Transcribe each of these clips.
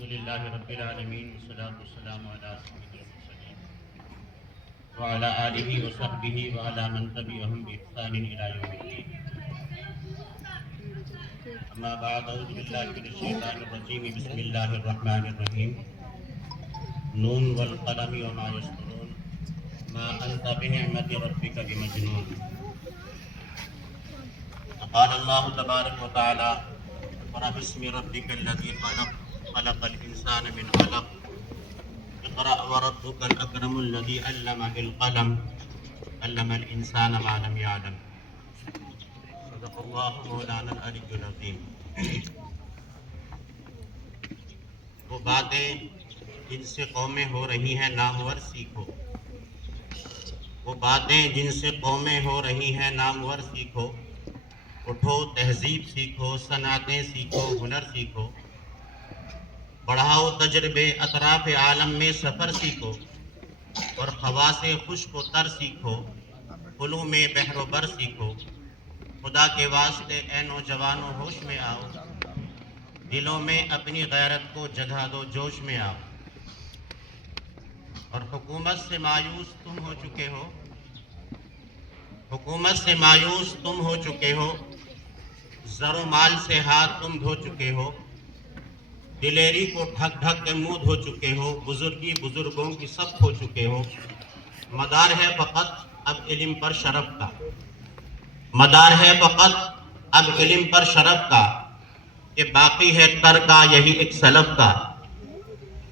الحمدللہ رب العالمین والصلاة والسلام علی سید المرسلین وعلی آلہ وصحبہ وعلی من تبعہم بإحسان الی یوم الدین. اما بعد، اعوذ باللہ من الشیطان الرجیم، بسم اللہ الرحمن الرحیم. نون والقلم وما یسطرون ما انت بنعمت ربک بمجنون. قال اللہ تبارک وتعالی: اقرأ باسم ربک الذی خلق خلق الانسان من علق اقرأ وربك الاکرم الذی علم بالقلم علم الانسان ما لم يعلم. صدق اللہ مولانا العلی العظیم. وہ باتیں جن سے قومیں ہو رہی ہیں نامور سیکھو. وہ باتیں جن سے قومیں ہو رہی ہیں نامور سیکھو. اٹھو تہذیب سیکھو، صنعتیں سیکھو، ہنر سیکھو. بڑھاؤ تجربے اطراف عالم میں سفر سیکھو، اور خواص خشک و تر سیکھو. علوم بحر و بر سیکھو. خدا کے واسطے اے نوجوانوں ہوش میں آؤ. دلوں میں اپنی غیرت کو جگہ دو، جوش میں آؤ. اور حکومت سے مایوس تم ہو چکے ہو. حکومت سے مایوس تم ہو چکے ہو. زر و مال سے ہاتھ تم دھو چکے ہو. دلیری کو ڈھک ڈھک کے منہ دھو چکے ہو. بزرگی بزرگوں کی سب کھو چکے ہو. مدار ہے فقط اب علم پر شرف کا. مدار ہے فقط اب علم پر شرف کا. کہ باقی ہے تر کا یہی ایک سلف کا.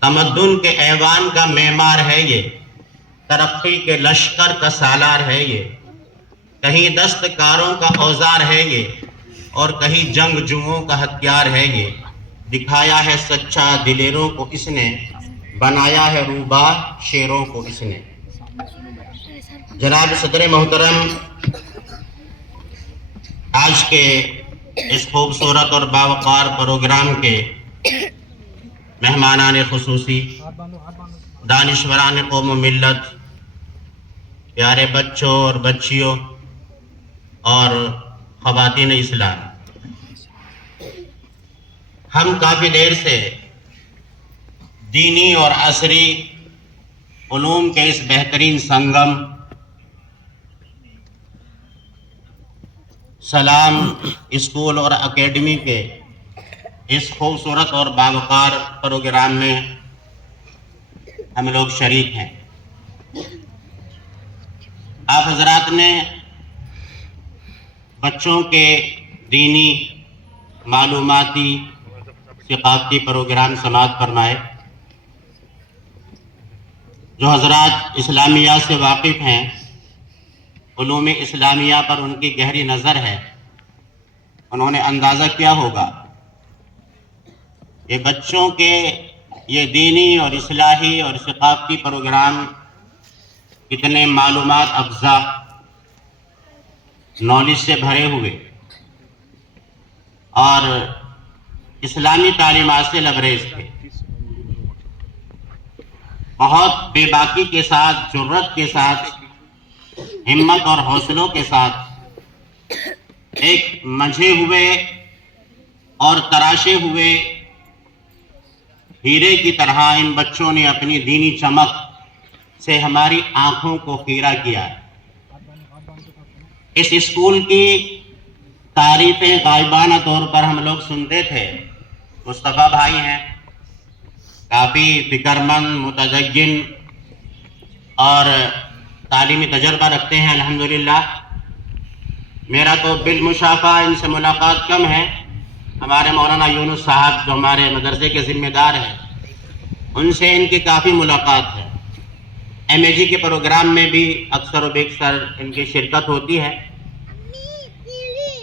تمدن کے ایوان کا معمار ہے یہ. ترقی کے لشکر کا سالار ہے یہ. کہیں دستکاروں کا اوزار ہے یہ، اور کہیں جنگ جوؤں کا ہتھیار ہے یہ. دکھایا ہے سچا دلیروں کو اس نے، بنایا ہے روبا شیروں کو اس نے. جناب صدر محترم، آج کے اس خوبصورت اور باوقار پروگرام کے مہمانان خصوصی، دانشوران قوم و ملت، پیارے بچوں اور بچیوں اور خواتین اسلام، ہم کافی دیر سے دینی اور عصری علوم کے اس بہترین سنگم سلام اسکول اور اکیڈمی کے اس خوبصورت اور باوقار پروگرام میں ہم لوگ شریک ہیں. آپ حضرات نے بچوں کے دینی، معلوماتی، ثقافتی پروگرام سماعت فرمائے. جو حضرات اسلامیہ سے واقف ہیں، علوم اسلامیہ پر ان کی گہری نظر ہے، انہوں نے اندازہ کیا ہوگا کہ بچوں کے یہ دینی اور اصلاحی اور ثقافتی پروگرام کتنے معلومات افزا، نالج سے بھرے ہوئے اور اسلامی تعلیمات سے لبریز تھے. بہت بے باکی کے ساتھ، جرت کے ساتھ، ہمت اور حوصلوں کے ساتھ ایک منجھے ہوئے اور تراشے ہوئے ہیرے کی طرح ان بچوں نے اپنی دینی چمک سے ہماری آنکھوں کو خیرہ کیا. اس اسکول کی تعریفیں غائبانہ طور پر ہم لوگ سنتے تھے. مصطفیٰ بھائی ہیں، کافی فکرمند، متدین اور تعلیمی تجربہ رکھتے ہیں الحمدللہ. میرا تو بالمشافہ ان سے ملاقات کم ہے. ہمارے مولانا یونس صاحب جو ہمارے مدرسے کے ذمہ دار ہیں، ان سے ان کی کافی ملاقات ہے. MAG کے پروگرام میں بھی اکثر و بیکثر ان کی شرکت ہوتی ہے.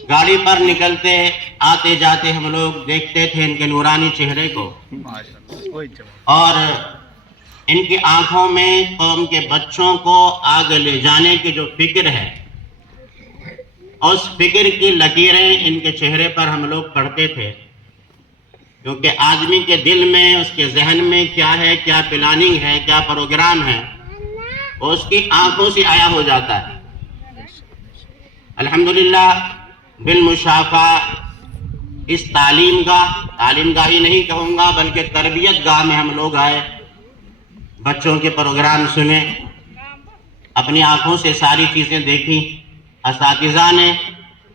گاڑی پر نکلتے آتے جاتے ہم لوگ دیکھتے تھے ان کے نورانی چہرے کو، اور ان کی آنکھوں میں قوم کے بچوں کو آگے لے جانے کی جو فکر ہے، اس فکر کی لکیریں ان کے چہرے پر ہم لوگ پڑھتے تھے. کیونکہ آدمی کے دل میں، اس کے ذہن میں کیا ہے، کیا پلاننگ ہے، کیا پروگرام ہے، وہ اس کی آنکھوں سے عیاں ہو جاتا ہے. الحمدللہ بالمشافہ اس تعلیم گاہ ہی نہیں کہوں گا بلکہ تربیت گاہ میں ہم لوگ آئے، بچوں کے پروگرام سنے، اپنی آنکھوں سے ساری چیزیں دیکھی۔ اساتذہ نے،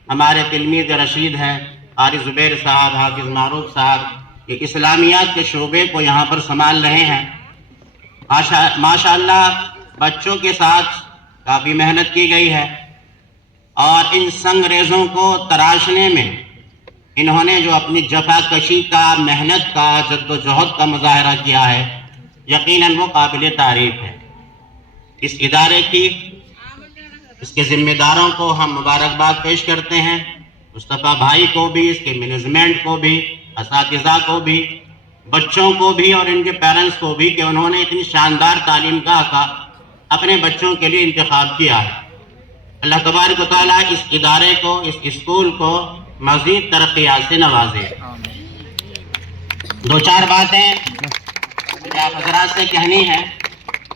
ہمارے تلمید رشید ہیں قاری زبیر صاحب، حافظ معروف صاحب، یہ اسلامیات کے شعبے کو یہاں پر سنبھال رہے ہیں۔ ماشاء اللہ بچوں کے ساتھ کافی محنت کی گئی ہے، اور ان سنگریزوں کو تراشنے میں انہوں نے جو اپنی جفا کشی کا، محنت کا، جد و جہد کا مظاہرہ کیا ہے، یقیناً وہ قابل تعریف ہے۔ اس ادارے کی، اس کے ذمہ داروں کو ہم مبارکباد پیش کرتے ہیں، مصطفیٰ بھائی کو بھی، اس کے مینجمنٹ کو بھی، اساتذہ کو بھی، بچوں کو بھی اور ان کے پیرنٹس کو بھی، کہ انہوں نے اتنی شاندار تعلیم گاہ کا اپنے بچوں کے لیے انتخاب کیا ہے۔ اللہ تبارک و تعالیٰ اس ادارے کو، اس اسکول کو مزید ترقیات سے نوازے۔ دو چار باتیں مجھے آپ حضرات سے کہنی ہے۔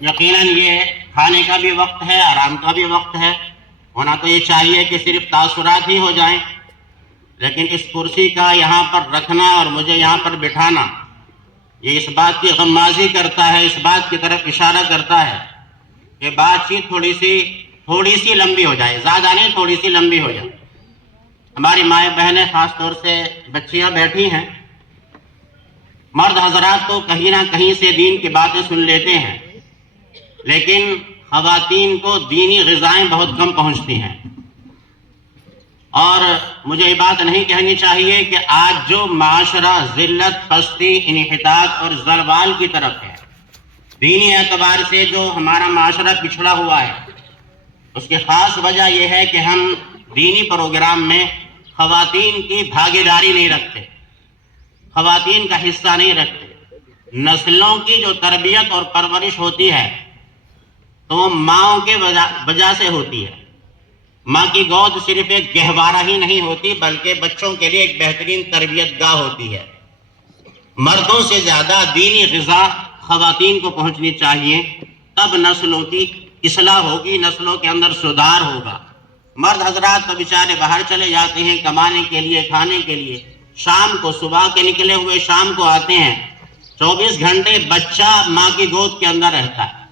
یقیناً یہ کھانے کا بھی وقت ہے، آرام کا بھی وقت ہے، ہونا تو یہ چاہیے کہ صرف تاثرات ہی ہو جائیں، لیکن اس کرسی کا یہاں پر رکھنا اور مجھے یہاں پر بٹھانا، یہ اس بات کی غمازی کرتا ہے، اس بات کی طرف اشارہ کرتا ہے کہ بات چیت تھوڑی سی لمبی ہو جائے، زیادہ نہیں، تھوڑی سی لمبی ہو جائے۔ ہماری مائیں بہنیں، خاص طور سے بچیاں بیٹھی ہیں، مرد حضرات تو کہیں نہ کہیں سے دین کی باتیں سن لیتے ہیں، لیکن خواتین کو دینی غذائیں بہت کم پہنچتی ہیں۔ اور مجھے یہ بات نہیں کہنی چاہیے کہ آج جو معاشرہ ذلت، پستی، انحطاط اور زوال کی طرف ہے، دینی اعتبار سے جو ہمارا معاشرہ پچھڑا ہوا ہے، اس کی خاص وجہ یہ ہے کہ ہم دینی پروگرام میں خواتین کی بھاگیداری نہیں رکھتے، خواتین کا حصہ نہیں رکھتے۔ نسلوں کی جو تربیت اور پرورش ہوتی ہے تو وہ ماؤں کے وجہ سے ہوتی ہے۔ ماں کی گود صرف ایک گہوارہ ہی نہیں ہوتی بلکہ بچوں کے لیے ایک بہترین تربیت گاہ ہوتی ہے۔ مردوں سے زیادہ دینی غذا خواتین کو پہنچنی چاہیے، تب نسلوں کی اصلاح ہوگی، نسلوں کے اندر سدھار ہوگا۔ مرد حضرات تو بیچارے باہر چلے جاتے ہیں کمانے کے لیے، کھانے کے لیے، شام کو، صبح کے نکلے ہوئے شام کو آتے ہیں، 24 گھنٹے بچہ ماں کی گود کے اندر رہتا ہے۔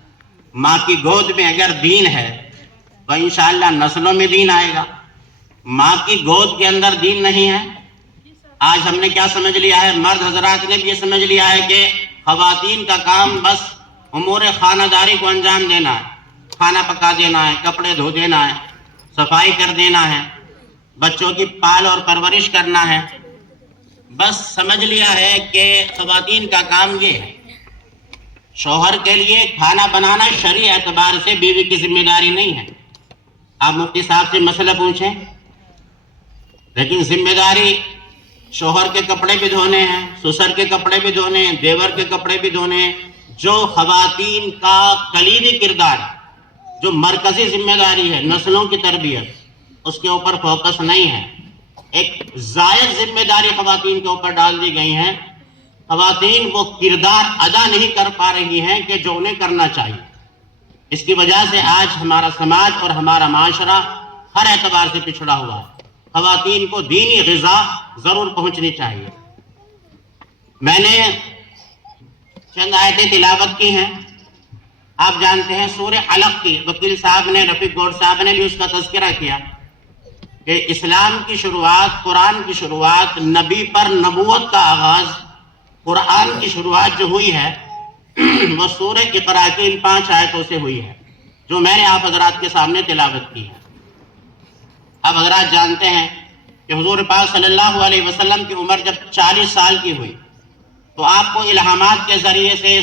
ماں کی گود میں اگر دین ہے تو انشاءاللہ نسلوں میں دین آئے گا۔ ماں کی گود کے اندر دین نہیں ہے۔ آج ہم نے کیا سمجھ لیا ہے، مرد حضرات نے بھی یہ سمجھ لیا ہے کہ خواتین کا کام بس امور خانہ داری کو انجام دینا ہے، کھانا پکا دینا ہے، کپڑے دھو دینا ہے، صفائی کر دینا ہے، بچوں کی پال اور پرورش کرنا ہے۔ بس سمجھ لیا ہے کہ خواتین کا کام یہ ہے۔ شوہر کے لیے کھانا بنانا شرعی اعتبار سے بیوی کی ذمہ داری نہیں ہے۔ آپ مفتی صاحب سے مسئلہ پوچھیں، لیکن ذمہ داری شوہر کے کپڑے بھی دھونے ہیں، سسر کے کپڑے بھی دھونے ہیں، دیور کے کپڑے بھی دھونے ہیں۔ جو خواتین کا کلیدی کردار، جو مرکزی ذمہ داری ہے نسلوں کی تربیت، اس کے اوپر فوکس نہیں ہے۔ ایک زائد ذمہ داری خواتین کے اوپر ڈال دی گئی ہیں۔ خواتین وہ کردار ادا نہیں کر پا رہی ہیں کہ جو انہیں کرنا چاہیے۔ اس کی وجہ سے آج ہمارا سماج اور ہمارا معاشرہ ہر اعتبار سے پچھڑا ہوا ہے۔ خواتین کو دینی غذا ضرور پہنچنی چاہیے۔ میں نے چند آیتیں تلاوت کی ہیں، آپ جانتے ہیں سورہ علق کی، وکیل صاحب نے، رفیق گوڑ صاحب نے بھی اس کا تذکرہ کیا کہ اسلام کی شروعات، قرآن کی شروعات، نبی پر نبوت کا آغاز، قرآن کی شروعات جو ہوئی ہے وہ سورہ اقرا کی ان 5 آیتوں سے ہوئی ہے، جو میں نے آپ حضرات کے سامنے تلاوت کی ہے۔ آپ حضرات جانتے ہیں کہ حضور پاک صلی اللہ علیہ وسلم کی عمر جب 40 سال کی ہوئی تو آپ کو الہامات کے ذریعے سے